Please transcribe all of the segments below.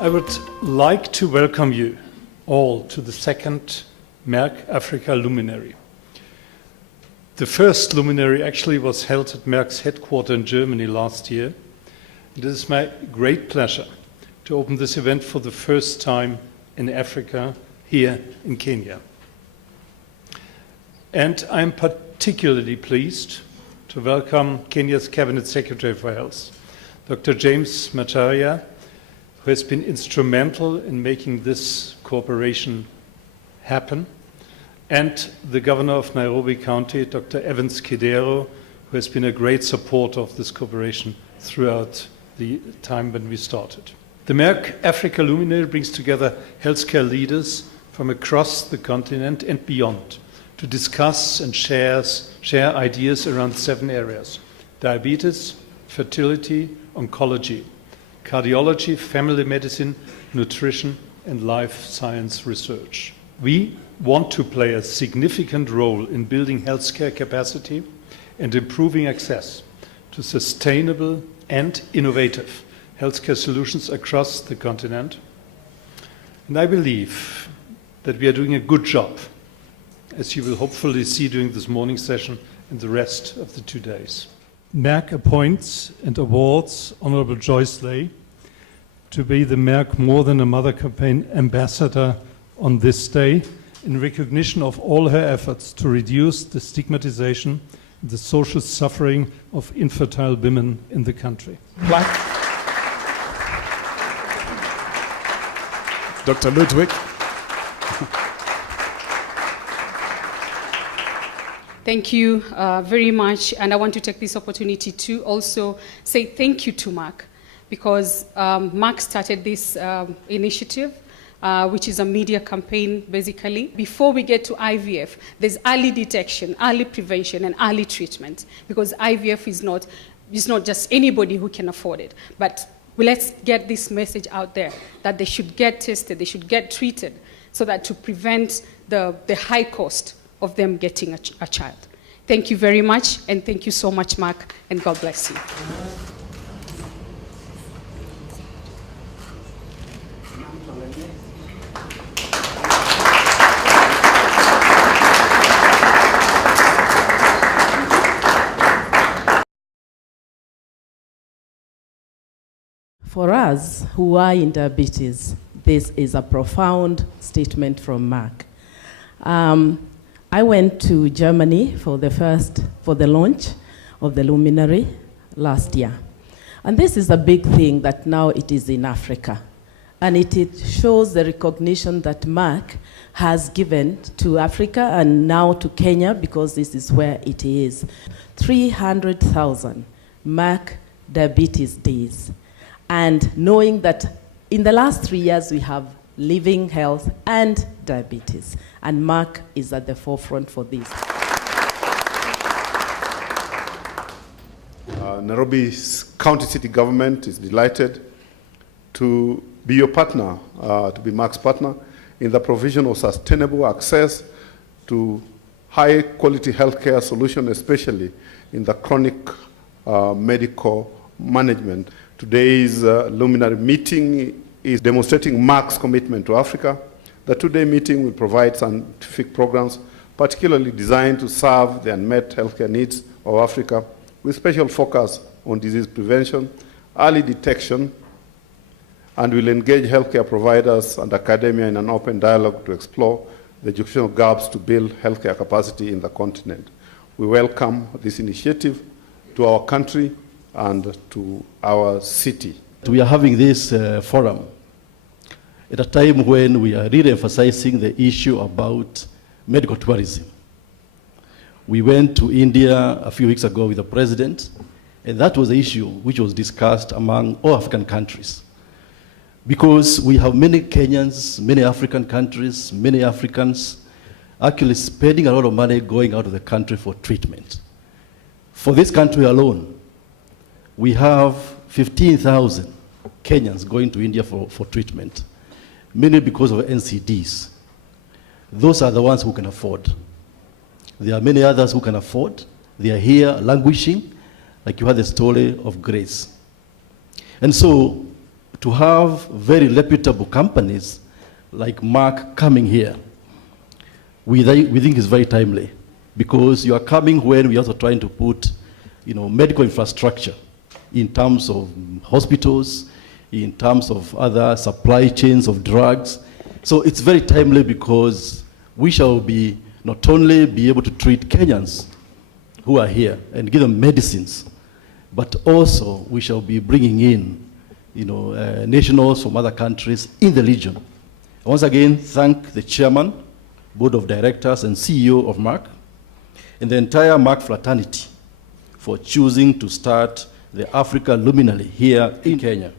I would like to welcome you all to the second Merck Africa Luminary. The first luminary actually was held at Merck's headquarters in Germany last year. It is my great pleasure to open this event for the first time in Africa, here in Kenya. And I'm particularly pleased to welcome Kenya's Cabinet Secretary for Health, Dr. James Macharia, who has been instrumental in making this cooperation happen, and the Governor of Nairobi County, Dr. Evans Kidero, who has been a great supporter of this cooperation throughout the time when we started. The Merck Africa Luminary brings together healthcare leaders from across the continent and beyond to discuss and share ideas around 7 areas: diabetes, fertility, oncology, cardiology, family medicine, nutrition, and life science research. We want to play a significant role in building healthcare capacity and improving access to sustainable and innovative healthcare solutions across the continent. And I believe that we are doing a good job, as you will hopefully see during this morning session and the rest of the 2 days. Merck appoints and awards Honorable Joyce Ley to be the Merck More Than a Mother campaign ambassador on this day in recognition of all her efforts to reduce the stigmatization and the social suffering of infertile women in the country. Dr. Ludwig. Thank you very much, and I want to take this opportunity to also say thank you to Merck, because Merck started this initiative, which is a media campaign, basically. Before we get to IVF, there's early detection, early prevention, and early treatment, because IVF is not just anybody who can afford it. But let's get this message out there that they should get tested, they should get treated, so that to prevent the high cost of them getting a child. Thank you very much, and thank you so much, Merck, and God bless you. For us who are in diabetes, this is a profound statement from Merck. I went to Germany for the launch of the luminary last year. And this is a big thing that now it is in Africa. And it shows the recognition that Merck has given to Africa and now to Kenya, because this is where it is. 300,000 Merck Diabetes Days. And knowing that in the last 3 years we have living health and diabetes, and Merck is at the forefront for this. Nairobi's county city government is delighted to be your partner, to be Merck's partner in the provision of sustainable access to high quality healthcare solutions, especially in the chronic medical management. Today's luminary meeting is demonstrating Merck's commitment to Africa. The 2-day meeting will provide scientific programs particularly designed to serve the unmet healthcare needs of Africa, with special focus on disease prevention, early detection, and will engage healthcare providers and academia in an open dialogue to explore the educational gaps to build healthcare capacity in the continent. We welcome this initiative to our country and to our city. We are having this forum at a time when we are really emphasizing the issue about medical tourism. We went to India a few weeks ago with the president, and that was the issue which was discussed among all African countries. Because we have many Kenyans, many African countries, many Africans actually spending a lot of money going out of the country for treatment. For this country alone, we have 15,000 Kenyans going to India for treatment, mainly because of NCDs. Those are the ones who can afford. There are many others who can afford. They are here languishing, like you had the story of Grace. And so to have very reputable companies like Merck coming here, we think is very timely, because you are coming when we are also trying to put, medical infrastructure in terms of hospitals, in terms of other supply chains of drugs. So it's very timely, because we shall be not only be able to treat Kenyans who are here and give them medicines, but also we shall be bringing in, nationals from other countries in the region. Once again, thank the chairman, board of directors, and CEO of Merck, and the entire Merck fraternity for choosing to start the Africa Luminary here in Kenya.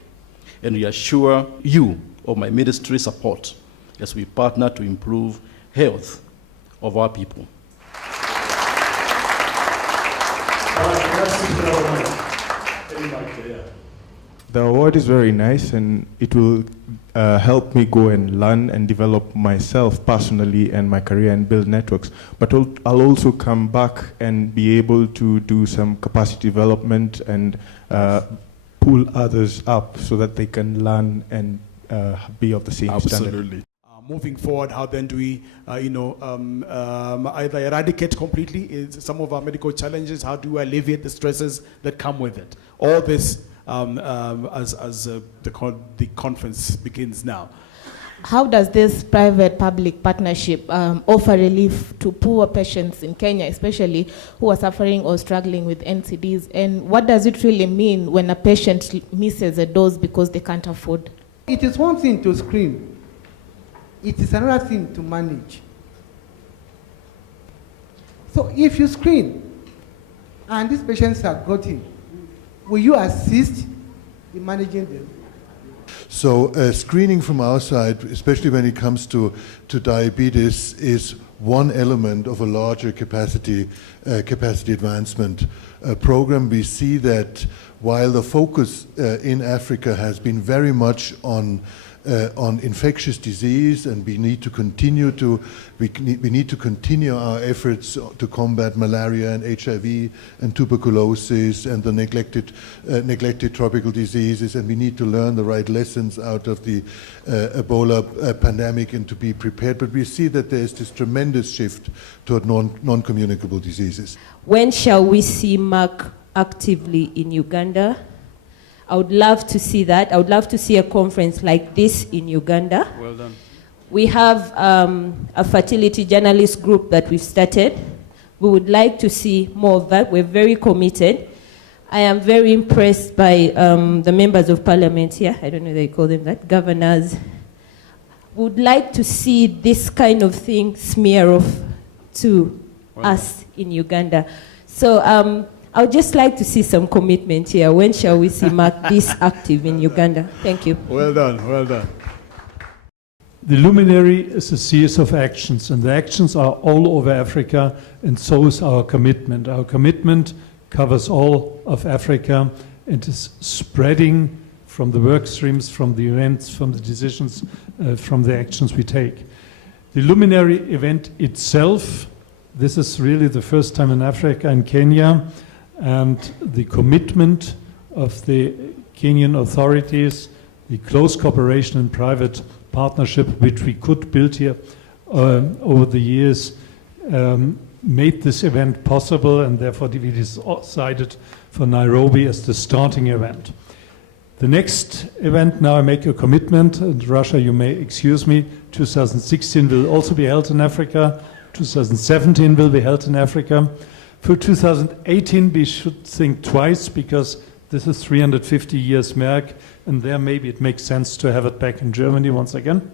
And we assure you of my ministry support as we partner to improve health of our people. The award is very nice, and it will help me go and learn and develop myself personally and my career and build networks. But I'll also come back and be able to do some capacity development and pull others up so that they can learn and be of the same standard. Absolutely. Moving forward, how then do we, either eradicate completely some of our medical challenges? How do we alleviate the stresses that come with it? All this as the conference begins now. How does this private-public partnership offer relief to poor patients in Kenya, especially who are suffering or struggling with NCDs? And what does it really mean when a patient misses a dose because they can't afford? It is one thing to screen. It is another thing to manage. So if you screen and these patients are gotten, will you assist in managing them? So screening from our side, especially when it comes to diabetes, is one element of a larger capacity advancement program. We see that while the focus in Africa has been very much on infectious disease, and we need to continue our efforts to combat malaria and HIV and tuberculosis and the neglected tropical diseases, and we need to learn the right lessons out of the Ebola pandemic and to be prepared. But we see that there's this tremendous shift toward non-communicable diseases. When shall we see Merck actively in Uganda? I would love to see that. I would love to see a conference like this in Uganda. Well done. We have a fertility journalist group that we've started. We would like to see more of that. We're very committed. I am very impressed by the members of parliament here. I don't know if they call them that, governors. We would like to see this kind of thing smear off to us in Uganda. So I would just like to see some commitment here. When shall we see Merck this active in Uganda? Thank you. Well done, well done. The Luminary is a series of actions, and the actions are all over Africa, and so is our commitment. Our commitment covers all of Africa and is spreading from the work streams, from the events, from the decisions, from the actions we take. The Luminary event itself, this is really the first time in Africa and Kenya, and the commitment of the Kenyan authorities, the close cooperation and private partnership which we could build here over the years made this event possible, and therefore we decided for Nairobi as the starting event. The next event, now I make a commitment, and Russia, you may excuse me, 2016 will also be held in Africa, 2017 will be held in Africa. For 2018, we should think twice, because this is 350 years Merck, and there maybe it makes sense to have it back in Germany once again.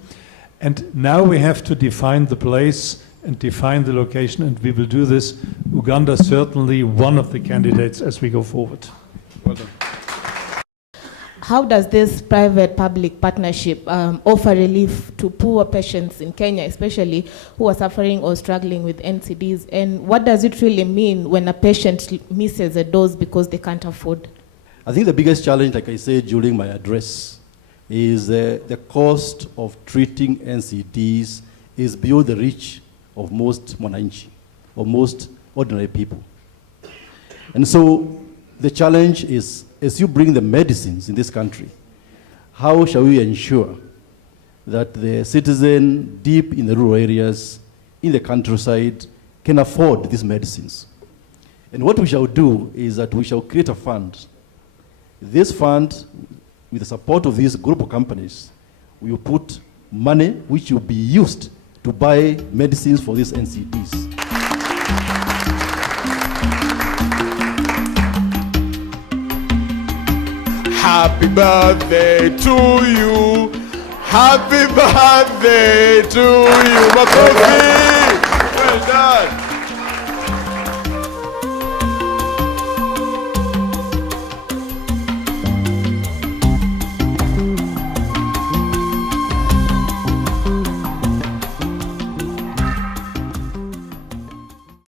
And now we have to define the place and define the location, and we will do this. Uganda is certainly one of the candidates as we go forward. Well done. How does this private-public partnership offer relief to poor patients in Kenya, especially who are suffering or struggling with NCDs? And what does it really mean when a patient misses a dose because they can't afford? I think the biggest challenge, like I said during my address, is the cost of treating NCDs is beyond the reach of most mwananchi, or most ordinary people. And so the challenge is, as you bring the medicines in this country, how shall we ensure that the citizen deep in the rural areas, in the countryside, can afford these medicines? And what we shall do is that we shall create a fund. This fund, with the support of this group of companies, we will put money which will be used to buy medicines for these NCDs. Happy birthday to you. Happy birthday to you, Makofi. Well done.